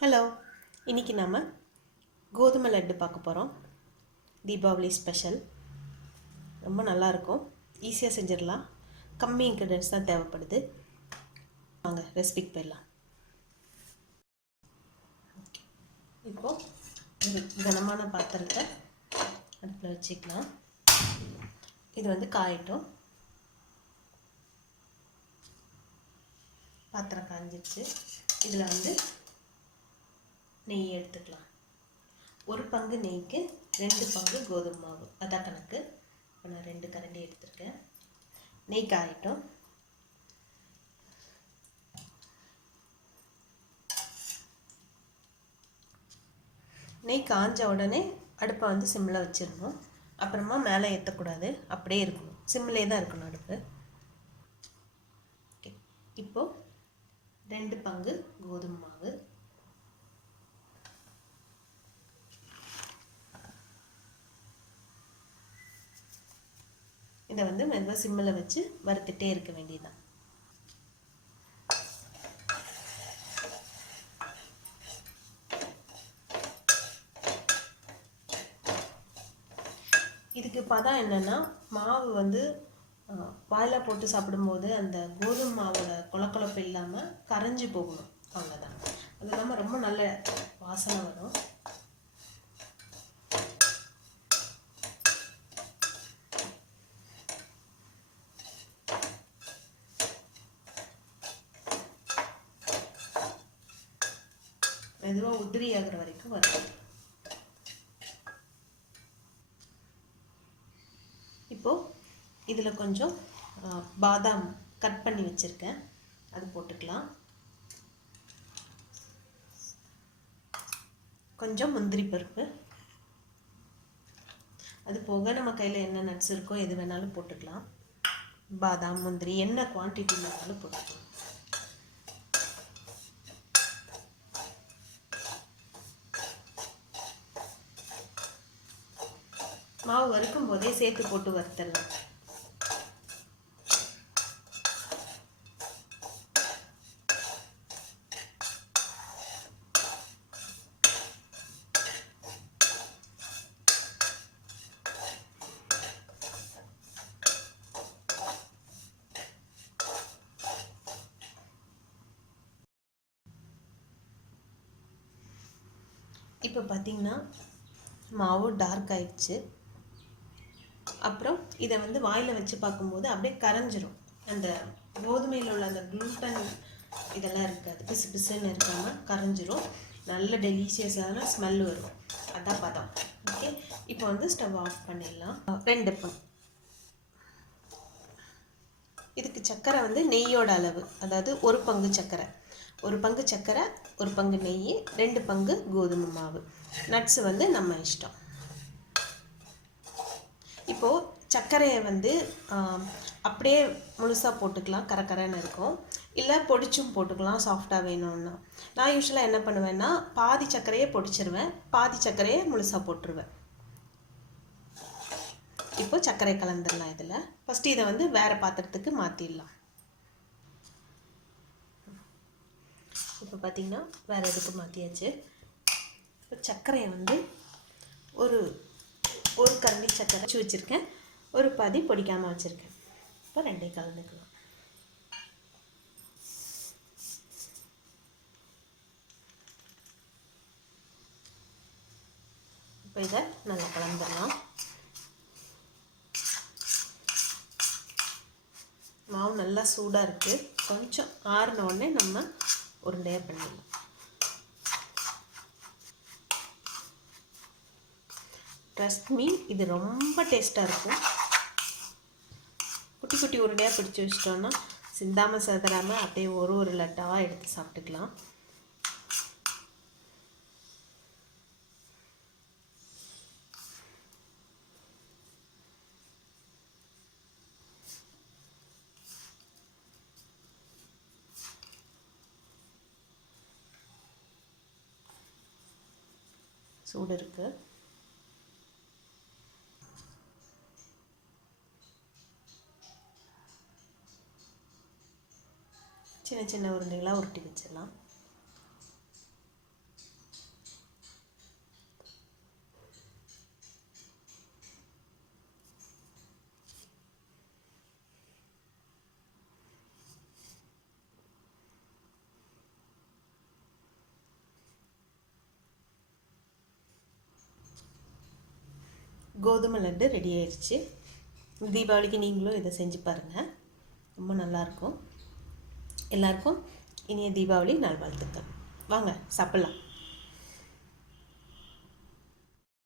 Hello, இன்றைக்கி நம்ம கோதுமை லட்டு பார்க்க போகிறோம். தீபாவளி ஸ்பெஷல். ரொம்ப நல்லாயிருக்கும், ஈஸியாக செஞ்சிடலாம். கம்மி இன்க்ரீடியன்ட்ஸ் தான் தேவைப்படுது. வாங்க ரெசிபிக்கு போயிடலாம். இப்போது ஒரு கனமான பாத்திரத்தை அடுப்பில் வச்சுக்கலாம். இது வந்து காயட்டும். பாத்திரம் காஞ்சிடுச்சு. இதில் வந்து நெய் எடுத்துக்கலாம். ஒரு பங்கு நெய்க்கு 2 பங்கு கோதுமை மாவு, அதான் கணக்கு. இப்போ நான் 2 கரண்டி எடுத்துருக்கேன். நெய் காயட்டும். நெய் காஞ்ச உடனே அடுப்பை வந்து சிம்மில் வச்சிடணும். அப்புறமா மேலே ஏற்றக்கூடாது, அப்படியே இருக்கணும், சிம்மிலே தான் இருக்கணும் அடுப்பு. ஓகே, இப்போது 2 பங்கு கோதுமை மாவு, இதை வந்து மெதுவாக சிம்மில் வச்சு வறுத்துட்டே இருக்க வேண்டியதுதான். இதுக்கு பதம் என்னென்னா, மாவு வந்து வாயில் போட்டு சாப்பிடும்போது அந்த கோதுமை மாவோட கொலக்கொலப்பு இல்லாமல் கரைஞ்சி போகணும், அவ்வளோதான். அது இல்லாமல் ரொம்ப நல்ல வாசனை வரும். மெதுவாக உதிரி ஆகிற வரைக்கும் வரும். இப்போது இதில் கொஞ்சம் பாதாம் கட் பண்ணி வச்சுருக்கேன், அது போட்டுக்கலாம். கொஞ்சம் முந்திரி பருப்பு, அது போக நம்ம கையில் என்ன நட்ஸ் இருக்கோ எது வேணாலும் போட்டுக்கலாம். பாதாம், முந்திரி என்ன குவான்டிட்டி வேணாலும் போட்டுக்கலாம். மாவு வறுக்கும் போதே சேர்த்து போட்டு வறுத்தலாம். இப்போ பார்த்தீங்கன்னா மாவு டார்க் ஆயிடுச்சு. அப்புறம் இதை வந்து வாயில் வச்சு பார்க்கும்போது அப்படியே கரைஞ்சிரும். அந்த கோதுமையில் உள்ள அந்த குளுட்டன் இதெல்லாம் இருக்காது, பிசு பிசுன்னு இருக்காமல் கரைஞ்சிரும். நல்ல டெலிஷியஸான ஸ்மெல் வரும், அதான் பதம். ஓகே, இப்போ வந்து ஸ்டவ் ஆஃப் பண்ணிடலாம். 2 பங்கு இதுக்கு சர்க்கரை வந்து நெய்யோட அளவு, அதாவது 1 பங்கு சர்க்கரை, 1 பங்கு சர்க்கரை, 1 பங்கு நெய், 2 பங்கு கோதுமை மாவு. நட்ஸ் வந்து நம்ம இஷ்டம். இப்போது சர்க்கரையை வந்து அப்படியே முழுசாக போட்டுக்கலாம், கரக்கரைன்னு இருக்கும். இல்லை பொடிச்சும் போட்டுக்கலாம், சாஃப்டாக வேணும்னா. நான் யூஸ்வலாக என்ன பண்ணுவேன்னா, பாதி சர்க்கரையை பொடிச்சிருவேன், பாதி சர்க்கரையை முழுசாக போட்டுருவேன். இப்போ சர்க்கரை கலந்துடலாம். இதில் ஃபஸ்ட்டு இதை வந்து வேறு பாத்திரத்துக்கு மாற்றிடலாம். இப்போ பார்த்திங்கன்னா வேறு எதுக்கு மாற்றியாச்சு. இப்போ சர்க்கரையை வந்து ஒரு கரண்டி சர்க்கரை வச்சு வச்சுருக்கேன், ஒரு பாதி பொடிக்காமல் வச்சுருக்கேன். இப்போ 2 கலந்துக்கலாம். இப்போ இதை நல்லா கலந்துடலாம். மாவு நல்லா சூடாக இருக்குது, கொஞ்சம் ஆறின உடனே நம்ம உருண்டையாக பண்ணிடலாம். ட்ரஸ்ட் மீ, இது ரொம்ப டேஸ்ட்டாக இருக்கும். குட்டி குட்டி உருண்டையாக பிடிச்சி வச்சிட்டோன்னா சிந்தாமல் சதறாமல் அப்படியே ஒரு லட்டாக எடுத்து சாப்பிட்டுக்கலாம். சூடு இருக்குது. சின்ன சின்ன உருண்டைகளாக உருட்டி வச்சிடலாம். கோதுமை லட்டு ரெடி ஆயிடுச்சு. தீபாவளிக்கு நீங்களும் இதை செஞ்சு பாருங்கள், ரொம்ப நல்லாயிருக்கும். எல்லாருக்கும் இனிய தீபாவளி நல்வாழ்த்துக்கள். வாங்க சாப்பிட்லாம்.